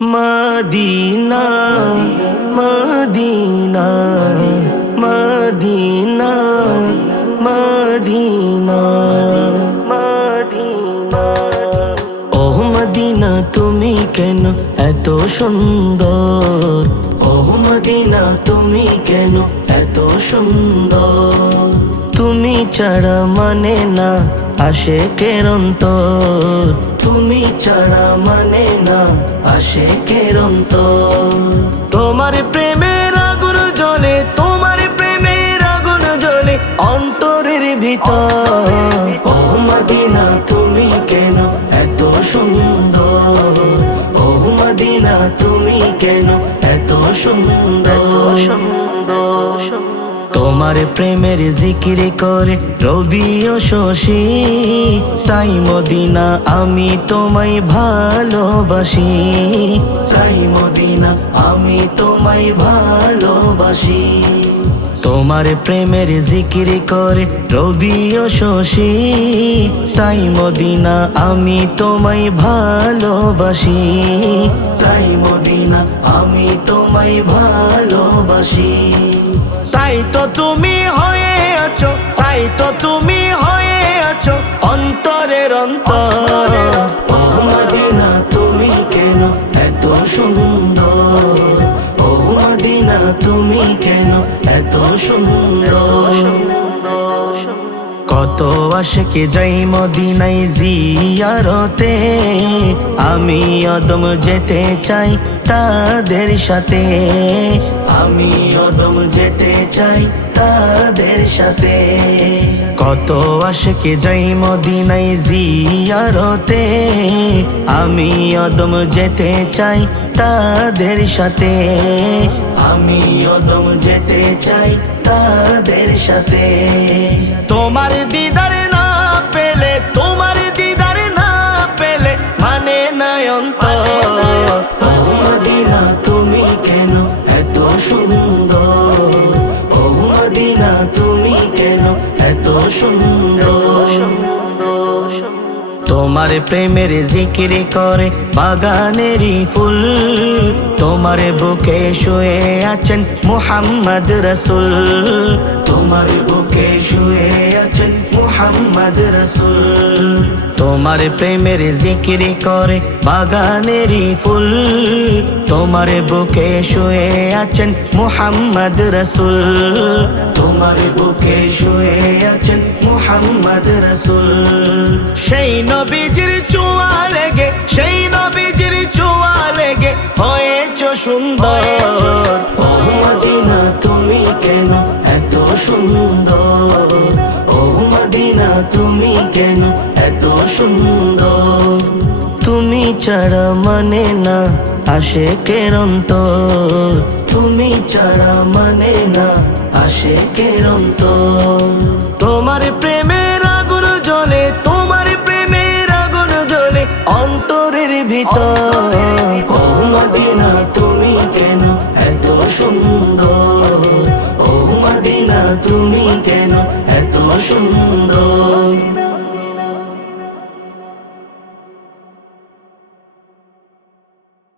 Medina Medina Medina Medina Medina ও Medina তুমি কেন এত সুন্দর ও মদিনা তুমি কেন এত সুন্দর তুমি ছাড়া মানে না আশিকের অন্তর তুমি ছাড়া মানে না আশিকের অন্তর তোমার প্রেমের আগুন জ্বলে তোমার প্রেমের আগুন জ্বলে অন্তরের ভিতর ও মদিনা তুমি কেন এত সুন্দর ও মদিনা তুমি কেন এত সুন্দর তোমার প্রেমের জিকির করে রবি ও শশী তাই মদিনা আমি তোমায় ভালোবাসি তাই মদিনা আমি তোমায় ভালোবাসি তোমার প্রেমের জিকির করে রবি ও শশী তাই মদিনা আমি তোমায় ভালোবাসি তাই মদিনা আমি তোমায় ভালোবাসি তাই তো তুমি হয়ে আছো তাই তো তুমি হয়ে আছো অন্তরের অন্তর ও মদিনা তুমি কেন এত সুন্দর ও মদিনা তুমি কেন এত সুন্দর কত আশিক যাই মদিনায় জিয়ারতে আমি অদম যেতে চাই তাদের সাথে আমি অদম যেতে চাই তাদের সাথে কত আশিক যাই মদিনায় জিয়ারতে আমি অদম যেতে চাই তাদের সাথে আমি অদম যেতে চাই তাদের সাথে তোমার দিদার না পেলে তোমার দিদার না পেলে মানে না অন্তর ও মদিনা তুমি কেন এত সুন্দর ও মদিনা তুমি কেন এত সুন্দর তোমার প্রেমের জিকির করে বাগানেরই ফুল তোমার বুকে শুয়ে আছেন মুহাম্মদ রাসূল তোমার বুকে শুয়ে আছেন মুহাম্মদ রাসূল তোমার প্রেমের জিকির করে বাগানেরই ফুল তোমার বুকে শুয়ে আছেন মুহাম্মদ রাসূল তোমার বুকে শুয়ে আছেন মুহাম্মদ রাসূল সেই নবীজির ছোঁয়া লেগে সেই নবীজির ছোঁয়া লেগে হয়েছো সুন্দর ও মদিনা তুমি কেন এত সুন্দর ও মদিনা তুমি কেন এত সুন্দর তুমি ছাড়া মানে না আশিকের অন্তর তুমি ছাড়া মানে না আশিকের অন্তর তোমার প্রেমের আগুন জ্বলে তোমার প্রেমের আগুন জ্বলে অন্তরের ভিতর ও মদিনা তুমি কেন এত সুন্দর ও মদিনা তুমি কেন এত সুন্দর